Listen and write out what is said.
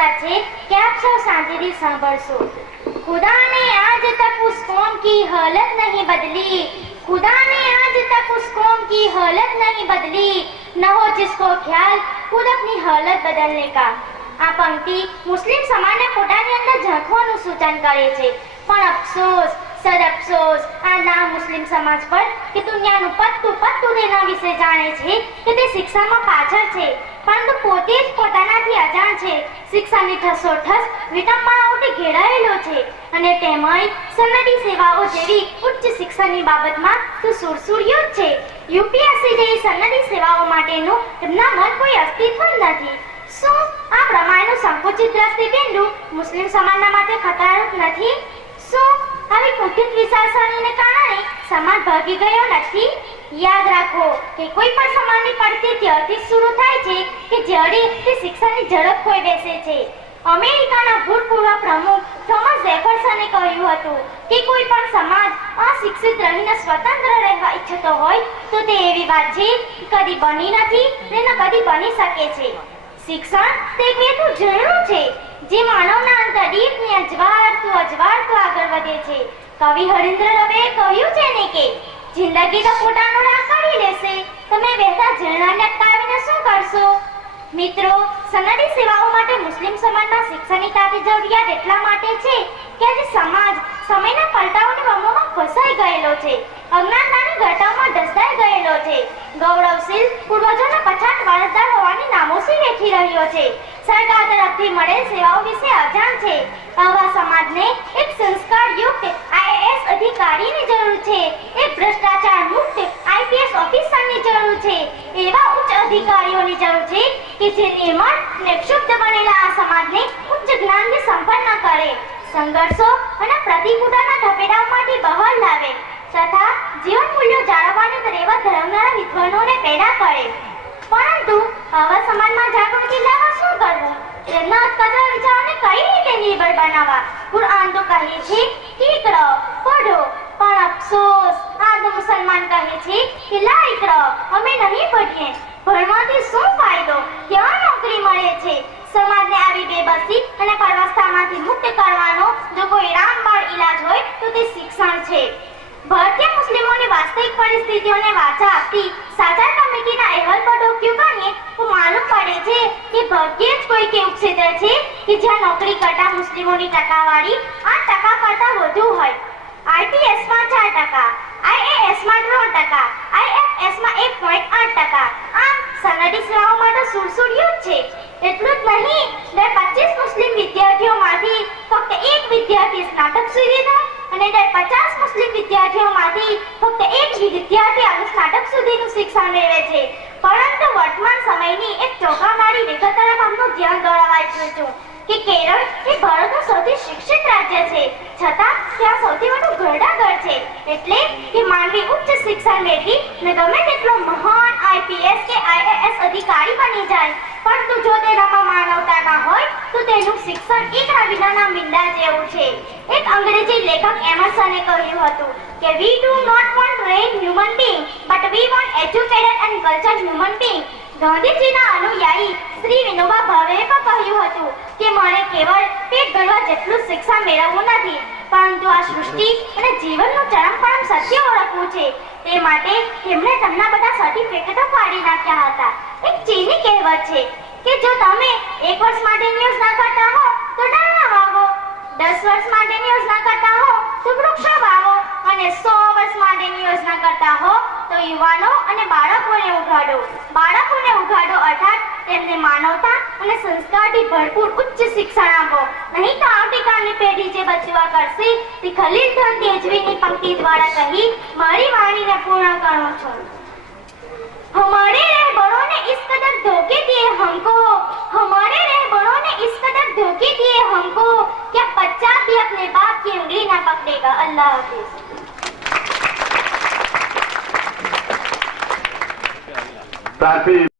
आशा है कि आप सब शांति सांभळशो। खुदा ने आज तक उस कौम की हालत नहीं बदली, खुदा ने आज तक उस कौम की हालत नहीं बदली, न हो जिसको ख्याल खुद अपनी हालत बदलने का। आ पंक्ति मुस्लिम समाजने પોતાની અંદર ઝાંખવાનું સૂચન કરે છે, પણ અફસોસ સદઅફસોસ આજના મુસ્લિમ સમાજ પર કે દુનિયાનું પત્તું તેના વિશે જાણે છે કે તે શિક્ષામાં પાછળ છે, પરંતુ પોતે જ પોતાનાથી અજાણ છે। શિક્ષાની ઠસોઠસ વિટંબણાઓથી ઘેરાયેલો છે અને તેમજ સનદી સેવાઓ જેવી ઉચ્ચ શિક્ષણની બાબતમાં તો સુરસુરિયો જ છે। યુપીએસસી જેવી સનદી સેવાઓ માટેનું તેમના મન કોઈ અસ્તિત્વ જ નથી। શું આ પ્રમાણનું સંકુચિત દ્રષ્ટિબિંદુ મુસ્લિમ સમાજના માટે ખતરારૂપ નથી? શું આવી કુંઠિત વિચારસરણીને કારણે સમાજ ભાગી ગયો નથી? યાદ રાખો કે કોઈ પણ સમાજની પડતી ત્યારથી શરૂ થાય છે કે જ્યારે તે શિક્ષણની ઝડપ ખોઈ બેસે છે। અમેરિકાના ભૂતપૂર્વ પ્રમુખ થોમસ જેફરસને કહ્યું હતું કે કોઈ પણ સમાજ અશિક્ષિત રહીને સ્વતંત્ર રહેવા ઈચ્છતો હોય તો તે એવી વાત છે કદી બની નથી ને ન કદી બની શકે છે। શિક્ષણ તે એક એવું ઝરણું છે જે માનવના અંતર્દીપને અજવાળતું આગળ વધે છે। કવિ હરીન્દ્ર રવેએ કહ્યું છે ને કે જિંદગી તો પોતાનો રાહ કાઢી લેશે, તમે વહેતા ઝરણાને અટકાવીને શું કરશો? મિત્રો, સનદી સેવાઓ માટે મુસ્લિમ સમાજમાં શિક્ષણની તાતી જરૂરિયાત એટલા માટે છે કે આજે સમાજ સમયના પલટાઓની વમોમાં ફસાઈ ગયેલો છે, અજ્ઞાનતાની ગટાઓમાં ઢસાઈ ગયેલો છે, ગૌરવશીલ પૂર્વજોના પછાત વારસદાર હોવાની નામોશી વેઠી રહ્યો છે, સરકાર તરફથી મળેલ સેવાઓ વિશે અજાણ છે। આવા સમાજને એક સંસ્કારયુક્ત આઈએએસ અધિકારીની જરૂર છે, એક ભ્રષ્ટાચાર મુક્ત આઈપીએસ ઓફિસરની જરૂર છે, એવા ઉચ્ચ અધિકારીઓની જરૂર છે કે જે નિર્મળ અને ક્ષુબ્ધ બનેલા આ સમાજને ઉચ્ચ જ્ઞાનથી સંપન્ન કરે, સંઘર્ષો અને પ્રતિકૂળતાના ઢપેડાઓમાંથી બહાર લાવે તથા જીવન મૂલ્યો જાળવવાની તરેવા ધરાવનારા વિદ્વાનોને પેદા કરે। પરંતુ આવા સમાજમાં જાગૃતિ લાવવા શું કરવું? તેમના અટકતરા વિચારોને કઈ રીતે નિર્બળ બનાવવા? કુરાન તો કહે છે કે ઇકરા, પઢો, પણ અફસોસ આજ મુસલમાન કહે છે કે લા ઇકરા, અમે નહીં પઢીએ, ભણવાથી શું ફાયદો, ક્યાં નોકરી મળે છે? સમાજને આવી બેબસી અને પરવસ્થામાંથી મુક્ત કરવાનો જો કોઈ રામબાણ ઇલાજ હોય તો તે શિક્ષણ છે। ભારતીય મુસ્લિમોની વાસ્તવિક પરિસ્થિતિઓને વાચા આપતી સાચા કમિટીના અહેવાલ પર ડોક્યુ કરીએ તો માલુમ પડે છે કે ભાગ્યે જ કોઈક એવું ક્ષેત્ર છે કે જ્યાં નોકરી કરતા મુસ્લિમોની ટકાવારી 8% કરતા વધુ હોય। આઈપીએસમાં 4%, આઈએએસમાં 3%, આઈએફએસમાં 1.8%। આમ સનદી સેવાઓમાં તો સુરસુરિયું જ છે। એટલું જ નહીં, દર 25 મુસ્લિમ વિદ્યાર્થીઓમાંથી ફક્ત એક વિદ્યાર્થી સ્નાતક સુધીનો અને દર 50 મુસ્લિમ વિદ્યાર્થીઓમાંથી ફક્ત એક વિદ્યાર્થી અનુસ્નાતક સુધીનું શિક્ષણ મેળવે છે। પરંતુ વર્તમાન સમયની એક ચોંકાવનારી વિગત તરફ આપનું ધ્યાન દોરાવવા ઈચ્છું છું કે કેરળ એ ભારતનું સૌથી શિક્ષિત રાજ્ય છે, છતાં ત્યાં સૌથી વધુ ઘરડાઘર છે, એટલે કે માનવી ઉચ્ચ શિક્ષણ મેળવી ને ગમે તેટલો મહાન આઈપીએસ કે આઈએએસ અધિકારી બની જાય, પરંતુ જો તેનામાં માનવતા ન હોય તો તેનું શિક્ષણ એકરા વિનાના મીંડા જેવું છે। એક અંગ્રેજી લેખક એમર્સને કહ્યું હતું કે we do not want trained human being but we want educated and cultured human being. ગાંધીજીના અનુયાયી શ્રી વિનોબા ભાવેએ પણ કહ્યું હતું કે મારે કેવળ પેટ ભરવા જેટલું શિક્ષણ મેળવવું નથી, પરંતુ આ સૃષ્ટિ અને જીવનનું ચરમપરમ સત્ય ઓળખવું છે। તે માટે તેમણે તેમના બધા સર્ટિફિકેટો ફાડી નાખ્યા હતા। એક ચીની કહેવત છે કે જો તમે 1 વર્ષ માટેની યોજના કરતા હો તો ડાળા વાવો, 10 વર્ષ માટેની યોજના કરતા હો તો વૃક્ષો વાવો અને 100 વર્ષ માટેની યોજના કરતા હો તો યુવાનો અને બાળકોને ઉઘાડો અર્થાત તેમને માનવતા અને સંસ્કારથી ભરપૂર ઉચ્ચ શિક્ષણ આપો, નહીં તો આવતીકાલની પેઢી જે બચવા કરશે તે ખલીલ ખાન તેજવીની પંક્તિ દ્વારા કહી મારી વાણીને પૂર્ણ કરું છું। हमारे रहबरों ने इस कदर धोखे दिए हमको, हमारे रहबरों ने इस कदर धोखे दिए हमको, क्या बच्चा भी अपने बाप की उंगली ना पकड़ेगा। अल्लाह हाफिज।